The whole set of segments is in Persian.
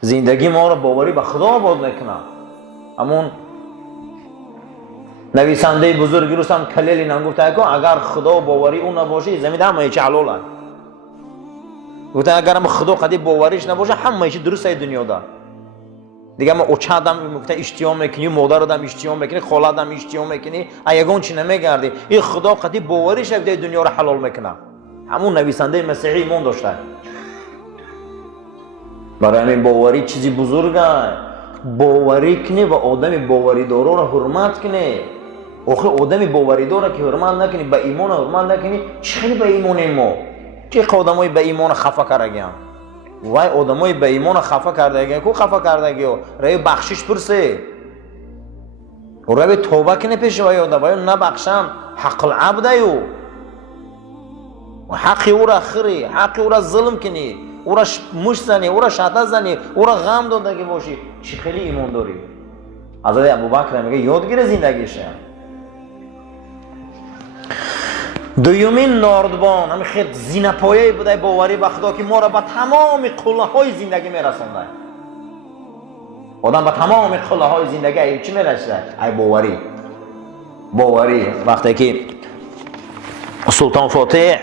زندگی ما رو باوری به خدا آباد میکنه. همون نویسنده بزرگی رو هم کلیل اینا گفته که اگر خدا باوری اون نباشه زمین همه چی حلاله. گفته اگر هم خدا قدی باوریش نباشه همه چی درسته دنیا دا. دیگه ما اوچادم گفته اشتیاق میکنی، مادر دم اشتیاق میکنی، خاله دم اشتیاق میکنی، ایگون چی نمیگردی. این خدا قدی باوریش بده دنیا رو حلال میکنه. همون نویسنده مسیحی ایمان داشته. برای همین باوری چیزی بزرگه. باوری کنی و آدم باوری دارا را حرمت کنی. آخه آدم باوری داره که حرمت نکنی، به ایمان حرمت نکنی، چه به ایمان ما؟ چه آدمای به ایمان خفه کردگیان؟ وای آدمای به ایمان خفه کردگیان کو خفه کردگیو؟ رای بخشش پرسه. و رای توبه کنی پیش وای آدمای نبخشم حق العبد ایو. و حقی او را خری، حقی او را ظلم کنی، او را مش زنی، او را شاته زنی، او را غم دادگی باشی، چی خیلی ایمان داری؟ حضرت ابوبکر میگه یادگیر زندگیشه. دویمین نردبان همین خیلی زینپایه بوده باوری به خدا که ما را به تمام قله های زندگی میرسونده. آدم به تمام قله های زندگی چی میرسونه؟ ای باوری. باوری وقتی که سلطان فاتح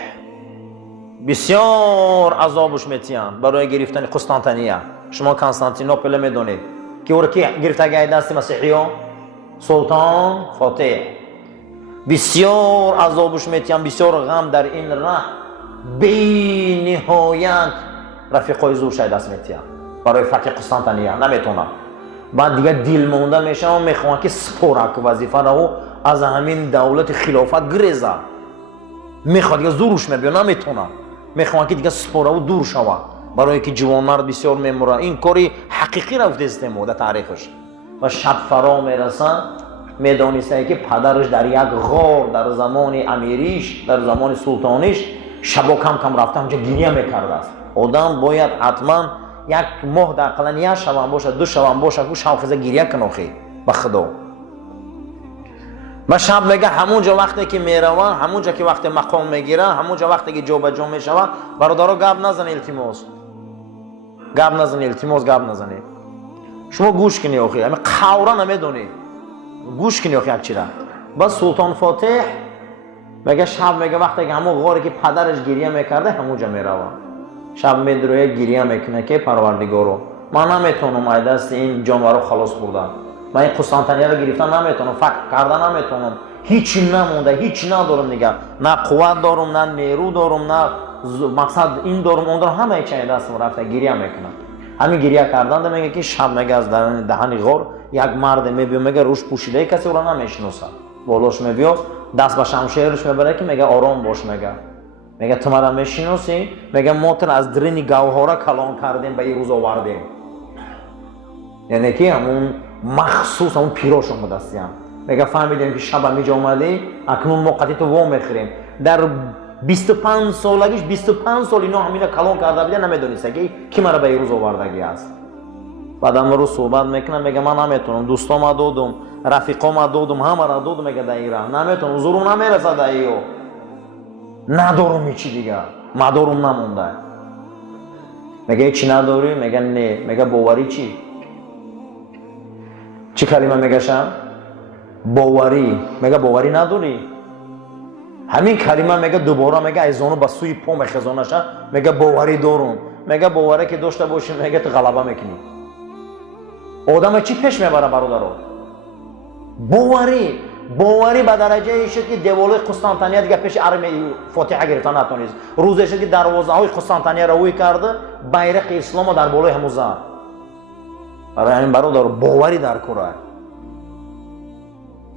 بسیار عذابش میتیان برای گرفتن قسطنطنیه. شما کنستانتینوپل میدونید که او را کی گرفتگی دست مسیحیان؟ سلطان فاتح. بسیار عذابش میتیان، بسیار غم در این راه بی نهایت رفیقای زور شاید دست میتیان برای فتح قسطنطنیه نمیتونن. بعد دیگه دل مونده میشه و میخوان که سپورک وظیفه رو از همین دولت خلافت گریزه. میخواد دیگه زورش میبینه نمیتونه، میخوان که دیگه سپوره و دور شوه برای که جوان مرد بسیار میموره. این کاری حقیقی رفته استمو در تاریخش. و شب فرا میرسه میدانسته که پدرش در یک غار در زمان امیریش در زمان سلطانیش شبا کم کم رفته همچه گریه میکرده است. آدم باید حتما یک ماه در اقلا یک شب هم باشه، دو شب هم باشه که شب خیزه گریه کنه به خدا. و شب میگه همونجا وقتی که میروه، همونجا که وقتی مقام میگیره، همونجا وقتی که جا به جا میشوه، برادرها گپ نزنه التماس. گپ نزنه التماس، گپ نزنه. شما گوش کنی آخی، همین قوره نمیدونی. گوش کنی آخی یک چی را. بس سلطان فاتح میگه شب میگه وقتی که همون غاری که پدرش گریه میکرده همونجا میروه. شب میدروه گریه میکنه که پروردگارو من نمیتونم از دست این جانورو خلاص بردم. من این قسطنطنیه رو گرفتم نمیتونم، فکر کردن نمیتونم، هیچی نمونده، هیچی ندارم دیگه، نه قوت دارم، نه نیرو دارم، نه مقصد این دارم اون دارم، همه چیز دستم رفته گریه میکنم. همین گریه کردن میگه که شب میگه از دهن غار یک مرد میبینه میگه روش پوشیده کسی او را نمیشناسه، بالاش میبینه دست به شمشیرش میبره که میگه آرام باش. میگه تو مرا میشناسی؟ میگه ما تر از درین گوهره کلان کردیم به این روز آوردیم. یعنی که همون مخصوص همون پیراشون بود هستیم. میگه فهمیدیم که شب همیجا اومدی اکنون موقتی تو وام میخوریم. در 25 سالگیش 25 سال اینا همینا کلان کرده بوده، نمیدونسته که کی مرا به این روز آوردگی است. بعد امروز صحبت میکنم میگه من نمیتونم، دوستام دادم، رفیقام دادم، همه را دادم، میگه دایره نمیتونم، زورم نمیرسه دایو، ندارم هیچی دیگه، مدارم نمونده. میگه چی نداری؟ میگه نه. میگه باوری چی؟ چی کلمه میگشم؟ باوری. میگه باوری نداری؟ همین کلمه میگه دوباره میگه ایزانو با سوی پا میخزانه شد، میگه باوری دارم. میگه باوری که داشته باشی میگه تو غلبه میکنی. آدم چی پیش میبره برادرها؟ باوری به درجه ای شد که دیوالای قسطنطنیه دیگه پیش ارمه فاتحه گرفتن نتونست. روزی شد که دروازه های قسطنطنیه روی کرده، بیرق اسلام در بالای همون زد. برای همین برادر باوری در کره.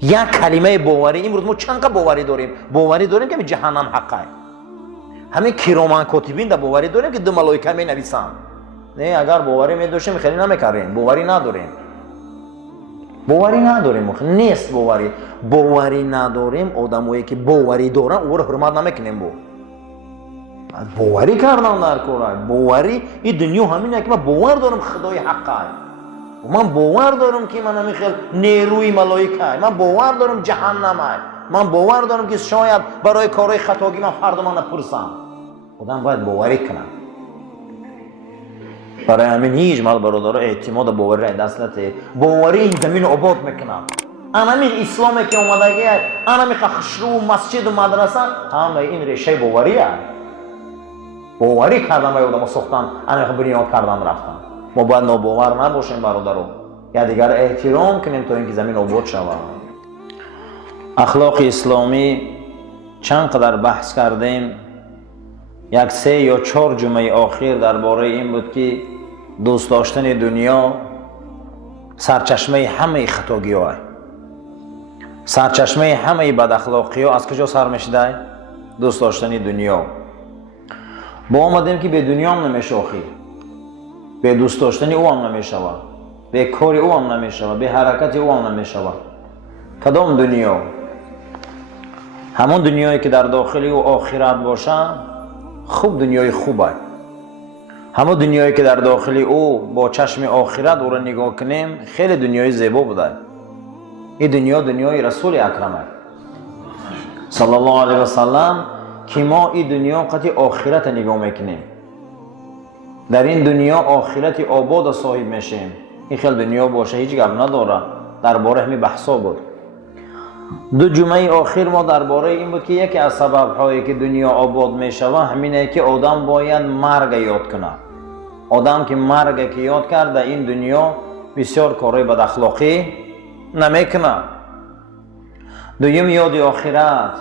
یک کلمه باوری. امروز ما چند باوری داریم؟ باوری داریم که جهنم حقه. همین کرامان کاتبین در باوری داریم که دو ملائکه می نویسن. نه اگر باوری می داشتیم خیلی نمیکردیم. باوری نداریم. باوری نداریم. نیست باوری نداریم. آدمایی که باوری دارن او را حرمت نمیکنیم. باوری کردن در کره. باوری این دنیا همینه که من باور دارم خدای حقه. من باور دارم که من همیخیل نیروی ملائکه، من باور دارم جهنمه، من باور دارم که شاید برای کارهای خطاگی من فردا من نپرسم. آدم باید باوری کنم. برای همین هیچ مال برادر اعتماد باوری را دست نده. باوری این زمین آباد میکنه. همین اسلامی که اومدگی همین خشرو مسجد و مدرسه همه این ریشه باوریه. باوری کردن و آدم ساختن همین بنیاد کردن رفتن. ما باید ناباور نباشیم برادران. یا دیگر احترام کنیم تا اینکه زمین آباد شود. اخلاق اسلامی چند قدر بحث کردیم. یک 3 یا 4 جمعه آخر درباره این بود که دوست داشتن دنیا سرچشمه همه خطاگی‌ها است. سرچشمه همه بد اخلاقی‌ها از کجا سر می‌شده؟ دوست داشتن دنیا. با آمدیم که به دنیا هم نمی‌شاخی. به دوست داشتن او هم نمی‌شود. به کار او هم نمی‌شود. به حرکت او هم نمی‌شود. کدام دنیا؟ همون دنیایی که در داخل او آخرت باشه خوب دنیای خوبه. همون دنیایی که در داخل او با چشم آخرت او را نگاه کنیم خیلی دنیای زیبا بوده. این دنیا دنیای رسول اکرمه صلی الله علیه و سلم که ما این دنیا قطعی آخرت نگاه میکنیم. در این دنیا آخرت آباد صاحب میشیم. این خیلی دنیا باشه هیچ گپ نداره. درباره همین بحثا بود. 2 جمعه آخر ما درباره این بود که یکی از سبب‌هایی که دنیا آباد میشوه همینه که آدم باید مرگ یاد کنه. آدم که مرگ که یاد کرده این دنیا بسیار کارهای بد اخلاقی نمیکنه. دوم یاد آخرت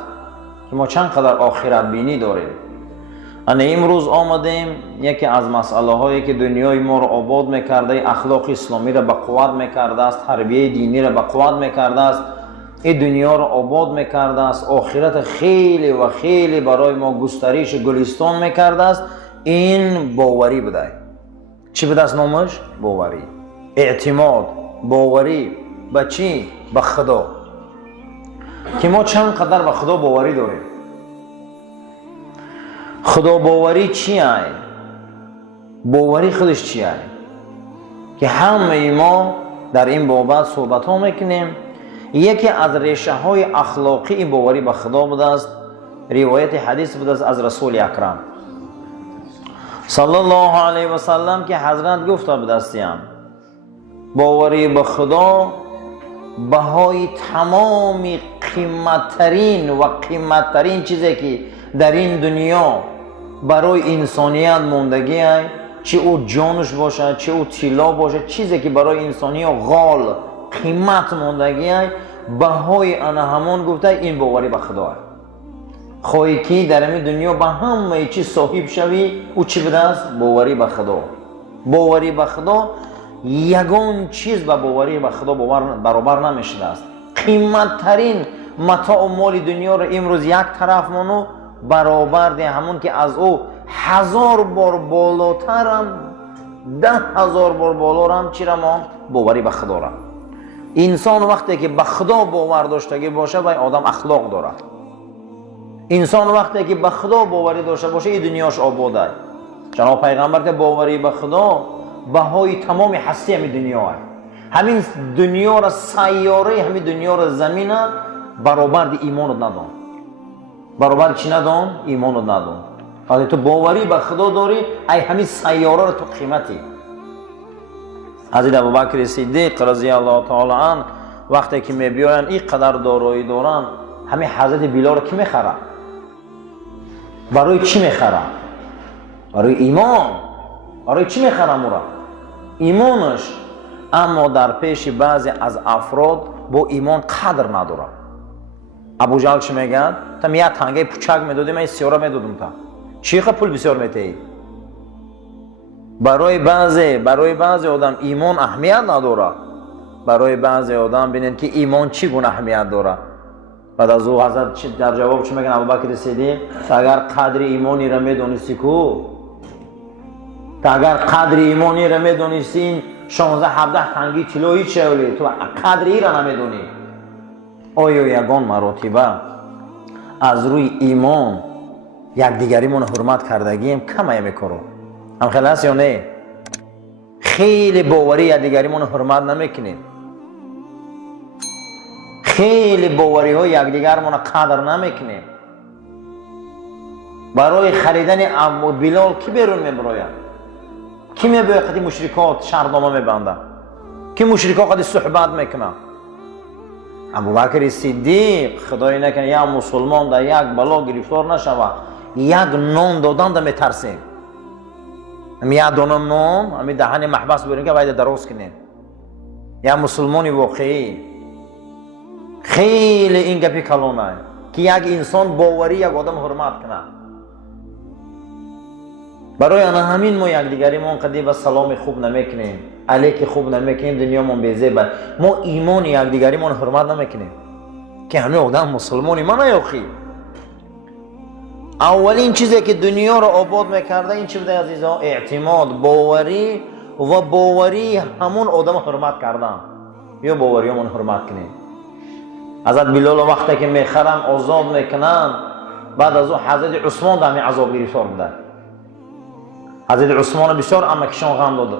که ما چند قدر آخرت بینی داریم. انا امروز آمدیم یکی از مسئله هایی که دنیای ما رو آباد میکرده، اخلاق اسلامی را به قوت میکرده است، تربیت دینی را به قوت میکرده است، این دنیا رو آباد میکرده است، آخرت خیلی و خیلی برای ما گسترش گلستان میکرده است. این باوری بوده. چی بوده است نامش؟ باوری. اعتماد. باوری به چی؟ به خدا. که ما چند قدر به خدا باوری داریم. خدا باوری چیه؟ باوری خودش چیه؟ که همه ما در این بابت صحبت ها میکنیم. یکی از ریشه های اخلاقی این باوری به خدا بوده است. روایت حدیث بوده است از رسول اکرم صلی الله علیه و سلم که حضرت گفته بوده استیم باوری به خدا بهای تمام قیمتترین چیزی که در این دنیا برای انسانیت موندگی است، چه او جانش باشه چه او طلا باشه، چیزی که برای انسانیت غال قیمت موندگی است، بهای آن همون گفته این باوری به خدا است. خواهی که در این دنیا به همه چیز صاحب شوی او چی بوده است؟ باوری به خدا. باوری به خدا یگان چیز به باوری به خدا برابر نمیشده است. قیمتترین متاع و مال دنیا را امروز یک طرف مانو برابر ده همون که از او 1000 بار بالاتر هم 10,000 بار بالا هم چی را ما باوری به خدا را. انسان وقتی که به خدا باور داشتگی باشه و آدم اخلاق داره. انسان وقتی که به خدا باوری داشته باشه این دنیاش آباد است. جناب پیغمبر که باوری به خدا بهای تمام هستی همین دنیا است. همین دنیا را سیاره همین دنیا را زمین برابر ایمان رو ندان. برابر چی ندان؟ ایمان رو ندان. وقتی تو باوری به خدا داری ای همین سیاره را تو قیمتی. حضرت ابوبکر صدیق رضی الله تعالی عنه وقتی که میبیاین این قدر دارایی دارن همین حضرت بلال رو کی میخره؟ برای چی میخره؟ برای ایمان. برای چی میخرم او را؟ ایمانش. اما در پیش بعضی از افراد با ایمان قدر نداره. ابو جهل چی میگن؟ تا یک تنگه پوچک میدادی من سیاره میدادم تا چی پول بسیار میتهی؟ برای بعضی آدم ایمان اهمیت نداره. برای بعضی آدم ببینید که ایمان چی گونه اهمیت داره. بعد از او حضرت در جواب چی میگن ابوبکر صدیق؟ اگر قدر ایمانی را میدونستی کو، اگر قدر ایمانی را میدونستی 16 17 تنگی طلایی چولی تو قدر ای را نمیدونی. آیا یگان مراتبه از روی ایمان یکدیگری من حرمت کردگیم کم میکنیم؟ هم خیلی هست یا نه؟ خیلی باوری یکدیگری من حرمت نمیکنیم. خیلی باوری ها یکدیگر من قدر نمیکنیم. برای خریدن عمو بلال کی بیرون میبراید؟ کی میبه قدی مشرکات شرطنامه میبنده؟ کی مشرکات قدی صحبت میکنه؟ ابوبکر صدیق خدای نکنه یا مسلمان در یک بلا گرفتار نشوه، یک نان دادن در میترسیم. یک دانه نان همی دهن محبس بریم که باید درست کنیم. یا مسلمانی واقعی خیلی این گپی کلانه که یک انسان باوری یک آدم حرمت کنه. برای آن همین ما یک دیگری ما قدی با سلام خوب نمیکنیم، علیک خوب نمیکنیم، دنیا ما بیزه. ما ایمان یک دیگری ما حرمت نمیکنیم که همه آدم مسلمانی ما نیاخی. اولین چیزی که دنیا رو آباد میکرده این چی بوده عزیزان؟ اعتماد، باوری و باوری همون آدم حرمت کردن. یا باوری همون حرمت کنیم. حضرت بلال وقتی که میخرن آزاد میکنن، بعد از او حضرت عثمان در همین عذاب گرفتار بوده. حضرت عثمان بسیار امکشان غم داده.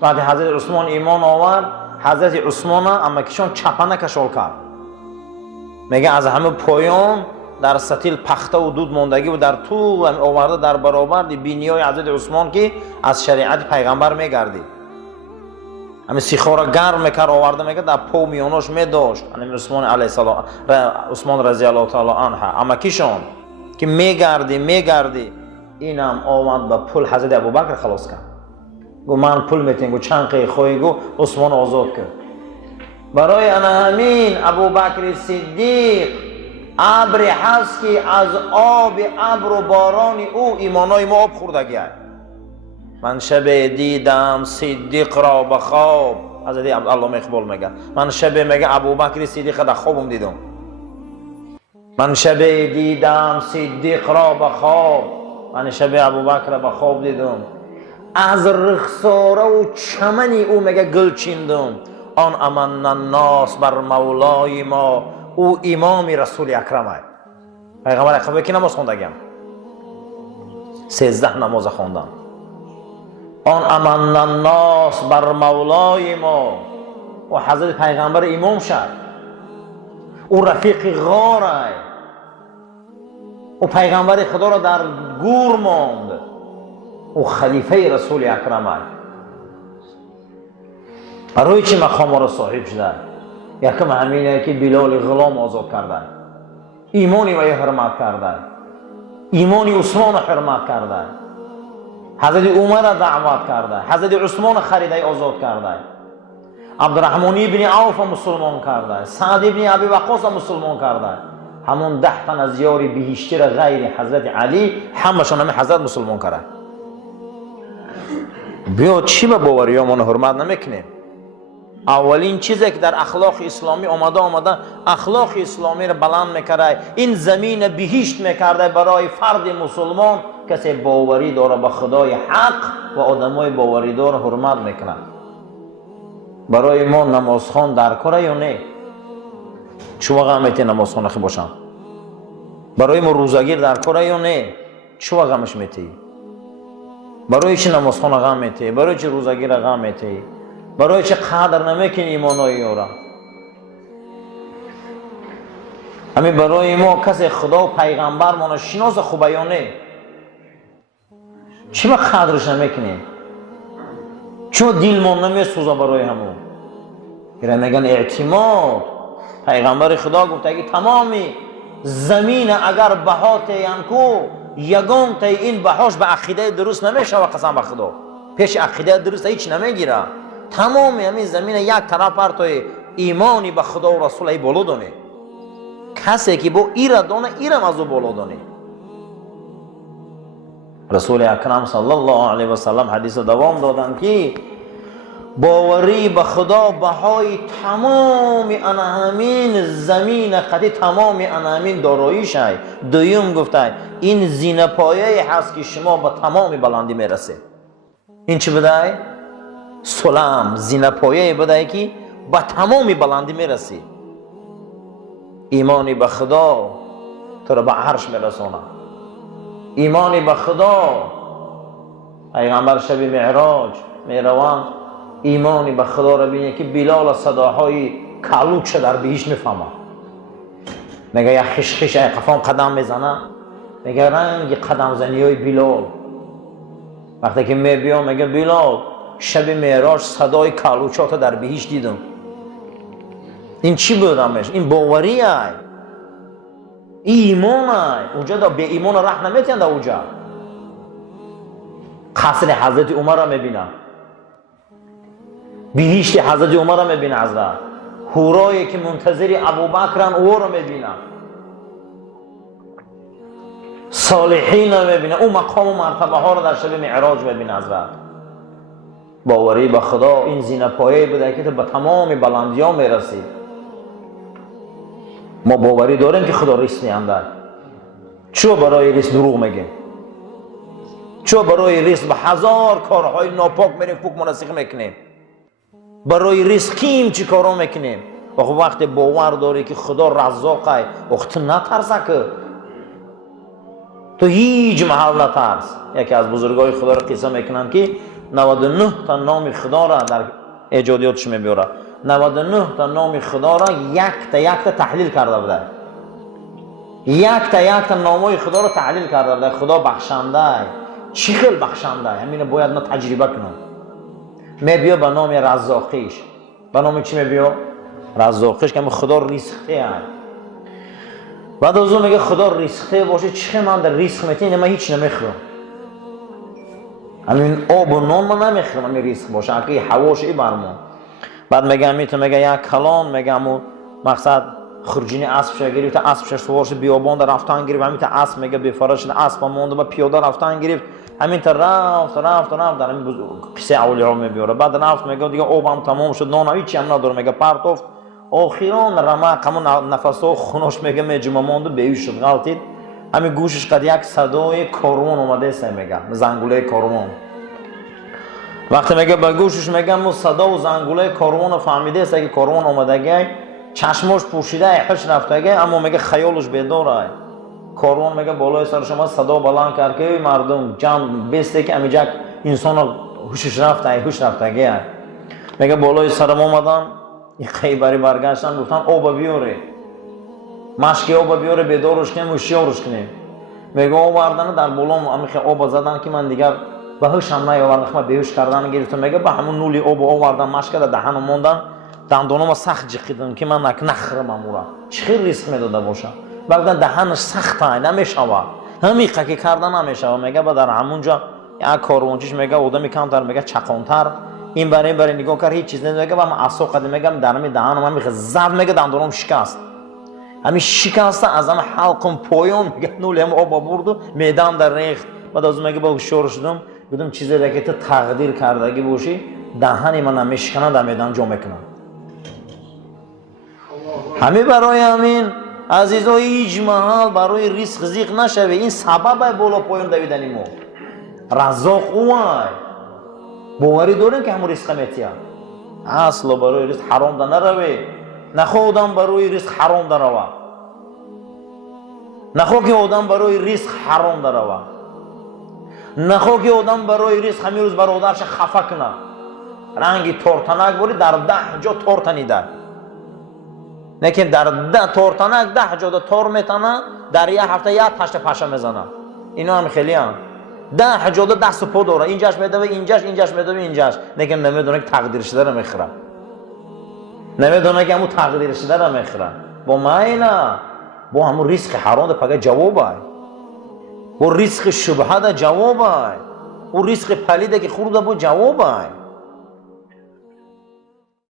بعد حضرت عثمان ایمان آورد، حضرت عثمان امکشان چپنه کشال کرد. میگه از همه پایان در ستیل پخته و دود ماندگی و در طول آورده در برابر بینیای حضرت عثمان که از شریعت پیغمبر میگردی. همین سیخا را گرم میکرد آورده میگه در پا میاناش میداشت. همین عثمان علیه السلام، عثمان رضی الله تعالی عنه امکیشان که میگردی اینم آمد به پول حضرت ابوبکر خلاص کرد. گو من پول میتین، گو چند قیق خواهی، گو عثمان آزاد کرد. برای آن همین ابوبکر صدیق ابری هست که از آب ابر و باران او ایمانای ما آب خوردگی است. من شب دیدم صدیق را به خواب، حضرت علامه اقبال میگه من شب میگه ابوبکر صدیق در خوابم دیدم. من شب دیدم صدیق را به خواب، من شب ابوبکر به خواب دیدم. از رخساره و چمنی او میگه گل چیندم. آن امن الناس بر مولای ما، او امام رسول اکرم است. پیغمبر اکرم کی نماز خوندگیم؟ 13 نماز خوندم. آن امن الناس بر مولای ما، و حضرت پیغمبر امام شد. او رفیق غار است. او پیغمبر خدا را در گور ماند. او خلیفه رسول اکرم است. برای چی مقام را صاحب شده؟ یکم همینه که بلال غلام آزاد کرده، ایمانی وی حرمت کرده، ایمانی عثمان حرمت کرده، حضرت عمر دعوت کرده، حضرت عثمان خریده آزاد کرده، عبدالرحمن ابن عوف مسلمان کرده، سعد ابن ابی وقاص مسلمان کرده. همون 10 تن از یاری بهشتی را غیر حضرت علی همشون همه حضرت مسلمان کرده. بیا چی به باوریامون حرمت نمیکنیم؟ اولین چیزی که در اخلاق اسلامی آمده اخلاق اسلامی را بلند میکرده، این زمین بهشت میکرده برای فرد مسلمان کسی باوری داره به خدای حق و آدمای باوری داره حرمت میکنه. برای ما نمازخوان در کاره یا نه؟ چه وقت میتی نمازخوان خی باشم؟ برای ما روزگیر در کاره یا نه؟ چه وقت همش میتی؟ برای چی نمازخوان غم میتی؟ برای چی روزگیر غم میتی؟ برای چه قدر نمیکنی ایمانایی را؟ همین برای ما کسی خدا و پیغمبر ما شناس خوبه یا نه؟ چی ما قدرش نمیکنی؟ چون دل ما نمیسوزه برای همون؟ ایره میگن اعتماد. پیغمبر خدا گفته که تمامی زمین اگر بهات ینکو یگان تا این بهاش به عقیده درست نمیشه و قسم به خدا پیش عقیده درست هیچ نمیگیره. تمام همین زمین یک طرف بر توی ایمانی به خدا و رسول ای بالا دانه. کسی که با ایره دانه ایرم از او بالا دانه. رسول اکرم صلی الله علیه و سلم حدیث دوام دادن که باوری به خدا بهای تمام انامین زمین قدی تمام انامین داراییش است. دویم گفته این زینه پایه هست که شما به تمام بلندی میرسه. این چی بده؟ سلام زینه پایه بده که به تمام بلندی میرسی. ایمانی به خدا تو را به عرش میرسونه. ایمانی به خدا پیغمبر شب معراج میروان ایمانی به خدا را بینه که بلال صداهای کالوچ در بهشت میفهمه. میگه یک خشخش قفام قدم میزنه، میگه رنگ قدم زنی های بلال. وقتی که میبیام میگه بلال شب معراج صدای کلوچات در بهشت دیدم. این چی بودمش؟ این باوریه، ایمانه. اونجا دا به ایمان راه نمیتونن دا اونجا. قصر حضرت عمر را میبینم، بهشت حضرت عمر را میبینم، حضرت حورایی که منتظر ابوبکرن او را میبینم، صالحین را میبینم، اون مقام و مرتبه ها را در شب معراج میبینم. حضرت باوری به خدا این زینه پایه بوده که به تمام بلندی ها میرسید. ما باوری داریم که خدا ریسک میانده. چرا برای ریسک دروغ میگیم؟ چرا برای ریسک به هزار کارهای ناپاک میریم فوق مناسق میکنیم؟ برای ریسک کیم چی کارا میکنیم؟ وقت باور داری که خدا رزاقه، وقت نترسه که تو هیچ محل نترس. یکی از بزرگای خدا را قصه میکنن که 99 تا نام خدا را در ایجادیاتش میبیاره. 99 تا نام خدا را یک تا تحلیل کرده بوده. یک تا نامای خدا را تحلیل کرده بوده. خدا بخشنده، چی خیلی بخشنده، همینه باید ما تجربه کنم. میبیا به نام رزاقیش. به نام چی میبیا؟ رزاقیش که خدا ریسخته هست. بعد از اون میگه خدا ریسخته باشه، چی من در ریسخ میتینه؟ من هیچ نمیخورم. همین آب و نان من نمیخورم، همین ریسخ باشه اگه هواش ای برمون. بعد میگه میتونه میگه یک کلان میگه امو مقصد خرجینی اسب شه گرفت، اسب شه سوارش بیابان در رفتن گرفت، همین تا اسب میگه بفرش اسب مونده با پیاده رفتن گرفت، همین تا رفت در همین پیسه اولیاء میبیاره. بعد رفت میگه دیگه آبم تمام شد، نان هیچی هم نداره، میگه پرتافت آخران رمق همون نفسا خونش میگه میجمع مونده بیهوش شد. غلطید همین گوشش قد یک صدای کاروان اومده است، میگه زنگوله کاروان. وقتی میگه به گوشش میگه مو صدا و زنگوله کاروان فهمیده است که کاروان اومدگه، چشمش پوشیده هیچ رفتگه، اما میگه خیالش بیداره. کاروان میگه بالای سر شما صدا بلند کرد که مردم جمع بیسته که امیجا انسان هوشش رفته، هوش رفتگه. میگه بالای سرم اومدم، این خیبری برگشتن گفتن آب بیاره، مشکی آب بیاره بیدارش کنیم هوشیارش کنیم. میگه آوردن در بالام امیخه آب زدن که من دیگر به هوشم نیاوردم، من بیهوش کردن گرفتم. میگه به همون نولی آب آوردن مشک در دهنم موندن، دندونم سخت جقیدن که من نخرم امورا. چه ریسک میداده باشم؟ بعد دهنش سخته نمیشوه، همین که کردن نمیشوه. میگه بعد در همونجا یک کاروانچیش میگه آدمی کمتر میگه چقانتر این برای نگاه کرد هیچ چیز نمیگه. و من اصلا قدم میگم در همین دهنم من میگه زد، میگه دندونم شکست، همین شکسته از همه حلقم پایان میگه نولی هم آب برد و معده‌ام در ریخت. بعد از میگه با هوشیار شدم، گفتم چیزی را که تو تقدیر کردگی باشی دهن من نمیشکنه در میدان جا میکنم. همین برای همین عزیزای هیچ محل برای ریسک زیق نشوه. این سبب بالا پایان دویدن ما. رزاق اوای باوری داریم که همون ریسک میتیم. اصلا برای ریسک حرام در نروی، نخواه آدم برای ریسک حرام در روه، نخواه که آدم برای ریسک حرام در روه، نخواه که آدم برای ریسک همین روز برادرش خفه کنه. رنگی تورتنک بوری در 10 جا تور تنیده، لیکن در 10 تورتنک 10 جا تور میتنه، در یک هفته یک تشت پشه میزنه. اینا هم خیلی هم 10 جا دست و پا داره، اینجاش میدوه اینجاش میدوه اینجاش، لیکن نمیدونه که تقدیر شده رو میخوره، نمیدونه که همون تقدیر شده رو میخوره. با ماینا با همون ریسک حرام ده پگه جوابه، با ریسک شبهه ده جوابه، او ریسک پلیده که خورده با جوابه.